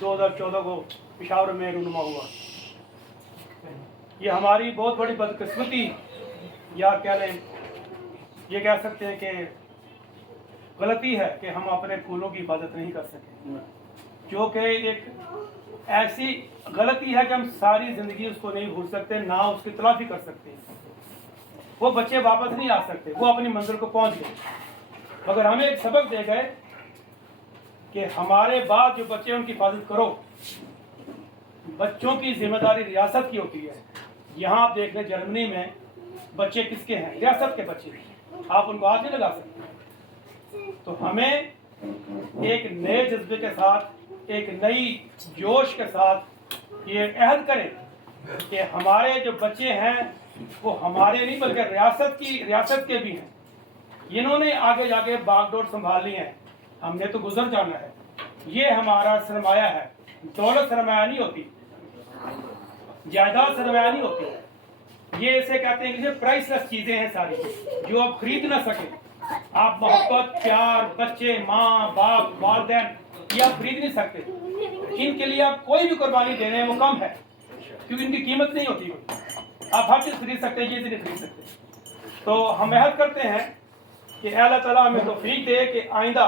2014 को पेशावर में रूनुमा हुआ। ये हमारी बहुत बड़ी बदकिस्मती या क्या लें, ये कह सकते हैं कि गलती है कि हम अपने फूलों की हिफाजत नहीं कर सके, जो कि एक ऐसी गलती है कि हम सारी ज़िंदगी उसको नहीं भूल सकते, ना उसकी तलाफी कर सकते। वो बच्चे वापस नहीं आ सकते, वो अपनी मंजिल को पहुंच गए, मगर हमें एक सबक दे गए कि हमारे बाद जो बच्चे उनकी हिफाजत करो। बच्चों की जिम्मेदारी रियासत की होती है। यहाँ आप देख लें जर्मनी में बच्चे किसके हैं? रियासत के बच्चे, आप उनको हाथ नहीं लगा सकते। तो हमें एक नए जज्बे के साथ, एक नई जोश के साथ ये अहद करें कि हमारे जो बच्चे हैं वो हमारे नहीं बल्कि रियासत के भी हैं। इन्होंने आगे जाके बागडोर संभालनी है, हमने तो गुजर जाना है। ये हमारा सरमाया है। दौलत सरमाया नहीं होती, जायदाद सरमाया नहीं होती। ये इसे कहते हैं कि प्राइसलेस चीजें हैं सारी, जो आप खरीद ना सके। आप मोहब्बत, प्यार, बच्चे, माँ बाप, वालिदैन, ये आप खरीद नहीं सकते। इनके लिए आप कोई भी कुर्बानी दे रहे हैं वो कम है, क्योंकि इनकी कीमत नहीं होती। आप हर चीज़ खरीद सकते हैं, ये चीज़ नहीं खरीद सकते। तो हम अहद करते हैं कि अल्लाह ताला हमें तौफीक दे कि आइंदा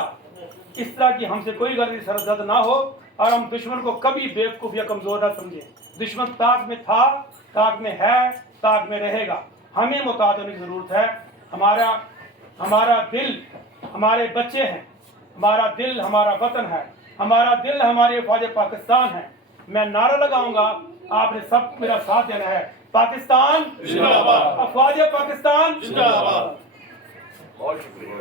इस तरह की हमसे कोई गलती सरजद ना हो और हम दुश्मन को कभी बेवकूफ़ या कमज़ोर ना समझें। दुश्मन ताक में था, ताक में है, ताक में रहेगा। हमें मुताद होने की ज़रूरत है। हमारा दिल हमारे बच्चे हैं, हमारा दिल हमारा वतन है, हमारा दिल हमारे हिफाज़ पाकिस्तान है। मैं नारा लगाऊंगा, आपने सब मेरा साथ देना है। पाकिस्तान जिंदाबाद, अफवाज पाकिस्तान जिंदाबाद। बहुत शुक्रिया।